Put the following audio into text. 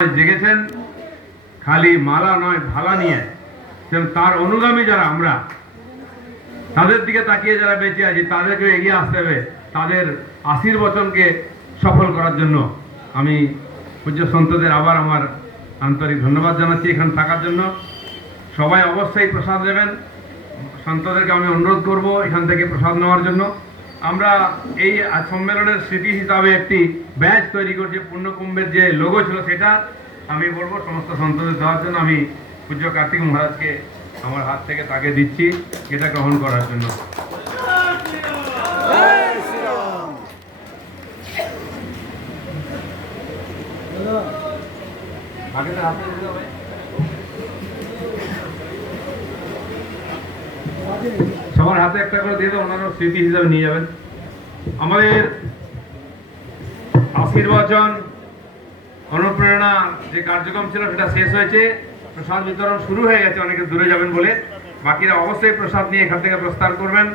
জেগেছেন, খালি মালা নয়, ভালা নিয়ে। তার অনুগামী যারা আমরা, তাদের দিকে তাকিয়ে যারা বেঁচে আছি তাদেরকে এগিয়ে আসতে হবে। তাদের আশীর্বচনকে সফল করার জন্য আমি পূজ্য সন্তদের আবার আমার আন্তরিক ধন্যবাদ জানাচ্ছি এখানে থাকার জন্য। সবাই অবশ্যই প্রসাদ দেবেন সন্তদেরকে আমি অনুরোধ করব এখান থেকে প্রসাদ নেওয়ার জন্য। আমরা এই সম্মেলনের স্মৃতি হিসাবে একটি ব্যাচ তৈরি করছি, পূর্ণকুম্ভের যে লোগো ছিল সেটা। আমি বলব, সমস্ত সন্তদের দেওয়ার জন্য আমি পূজ্য কার্তিক মহারাজকে আমার হাত থেকে তাকে দিচ্ছি, এটা গ্রহণ করার জন্য। হাতে সবার হাতে একটা করে দিয়ে অন্যান্য স্মৃতি হিসাবে নিয়ে যাবেন। আমাদের আশীর্বাচন, অনুপ্রেরণা যে কার্যক্রম ছিল সেটা শেষ হয়েছে। প্রসাদ বিতরণ শুরু হয়ে গেছে, অনেকে দূরে যাবেন বলে। বাকিরা অবশ্যই প্রসাদ নিয়ে এখান থেকে প্রস্থান করবেন।